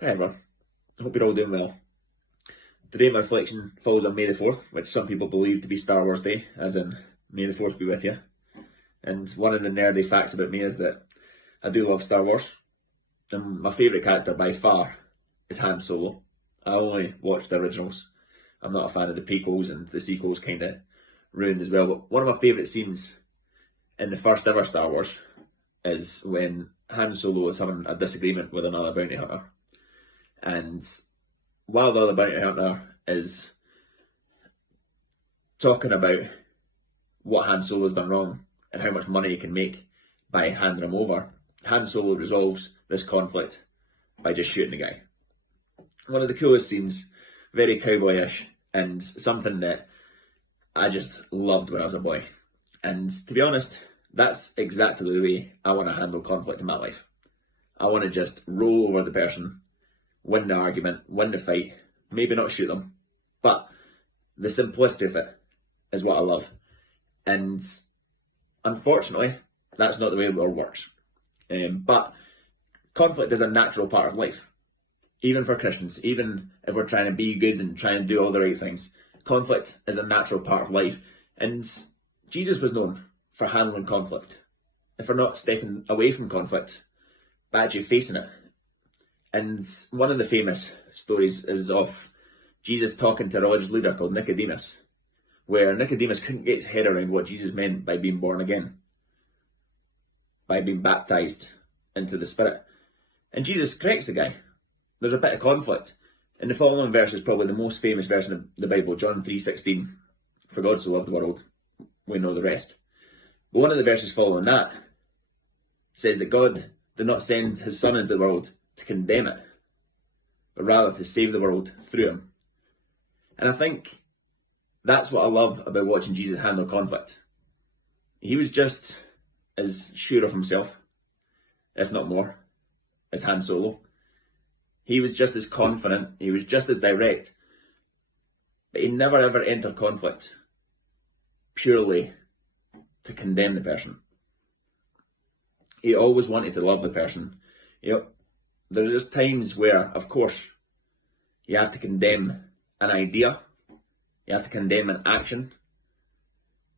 Hi everyone, I hope you're all doing well. Today my reflection falls on May the 4th, which some people believe to be Star Wars Day, as in May the 4th be with you. And one of the nerdy facts about me is that I do love Star Wars, and my favourite character by far is Han Solo. I only watch the originals. I'm not a fan of the prequels, and the sequels kind of ruined as well, but one of my favourite scenes in the first ever Star Wars is when Han Solo is having a disagreement with another bounty hunter. And while the other bounty hunter is talking about what Han Solo's done wrong and how much money he can make by handing him over, Han Solo resolves this conflict by just shooting the guy. One of the coolest scenes, very cowboyish, and something that I just loved when I was a boy. And to be honest, that's exactly the way I want to handle conflict in my life. I want to just roll over the person, win the argument, win the fight, maybe not shoot them, but the simplicity of it is what I love. And unfortunately, that's not the way the world works. But conflict is a natural part of life, even for Christians, even if we're trying to be good and trying to do all the right things. Conflict is a natural part of life, and Jesus was known for handling conflict, and for not stepping away from conflict, but actually facing it. And one of the famous stories is of Jesus talking to a religious leader called Nicodemus, where Nicodemus couldn't get his head around what Jesus meant by being born again, by being baptized into the Spirit. And Jesus corrects the guy. There's a bit of conflict. And the following verse is probably the most famous verse in the Bible, John 3:16. For God so loved the world, we know the rest. But one of the verses following that says that God did not send his Son into the world to condemn it, but rather to save the world through him. And I think that's what I love about watching Jesus handle conflict. He was just as sure of himself, if not more, as Han Solo. He was just as confident, he was just as direct, but he never ever entered conflict purely to condemn the person. He always wanted to love the person. There's just times where, of course, you have to condemn an idea, you have to condemn an action,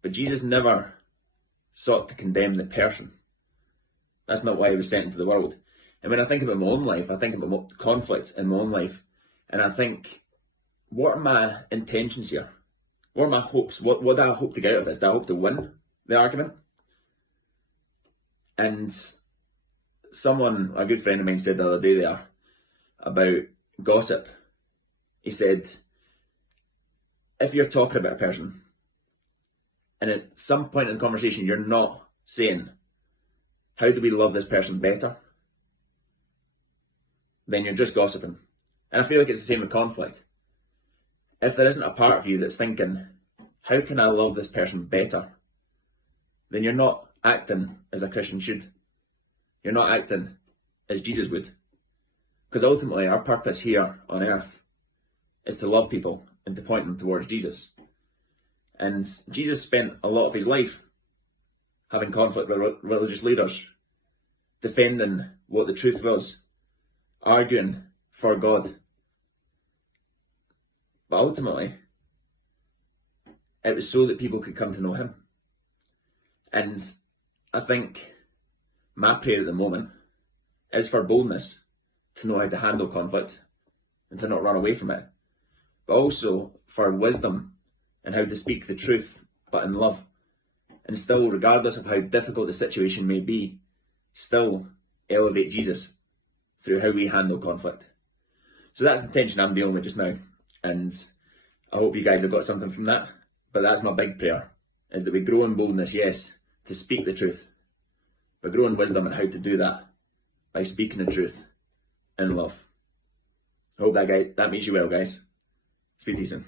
but Jesus never sought to condemn the person. That's not why he was sent into the world. And when I think about my own life, I think about conflict in my own life, and I think, what are my intentions here? What are my hopes? What do I hope to get out of this? Do I hope to win the argument? And a good friend of mine said the other day there about gossip. He said, if you're talking about a person and at some point in the conversation you're not saying, how do we love this person better? Then you're just gossiping. And I feel like it's the same with conflict. If there isn't a part of you that's thinking, how can I love this person better? Then you're not acting as a Christian should. You're not acting as Jesus would. Because ultimately our purpose here on earth is to love people and to point them towards Jesus. And Jesus spent a lot of his life having conflict with religious leaders, defending what the truth was, arguing for God. But ultimately, it was so that people could come to know him. And I think my prayer at the moment is for boldness to know how to handle conflict and to not run away from it, but also for wisdom and how to speak the truth but in love, and still, regardless of how difficult the situation may be, still elevate Jesus through how we handle conflict. So that's the tension I'm dealing with just now, and I hope you guys have got something from that. But that's my big prayer, is that we grow in boldness, yes, to speak the truth, but grow in wisdom on how to do that by speaking the truth in love. I hope that meets you well, guys. Speak to you soon.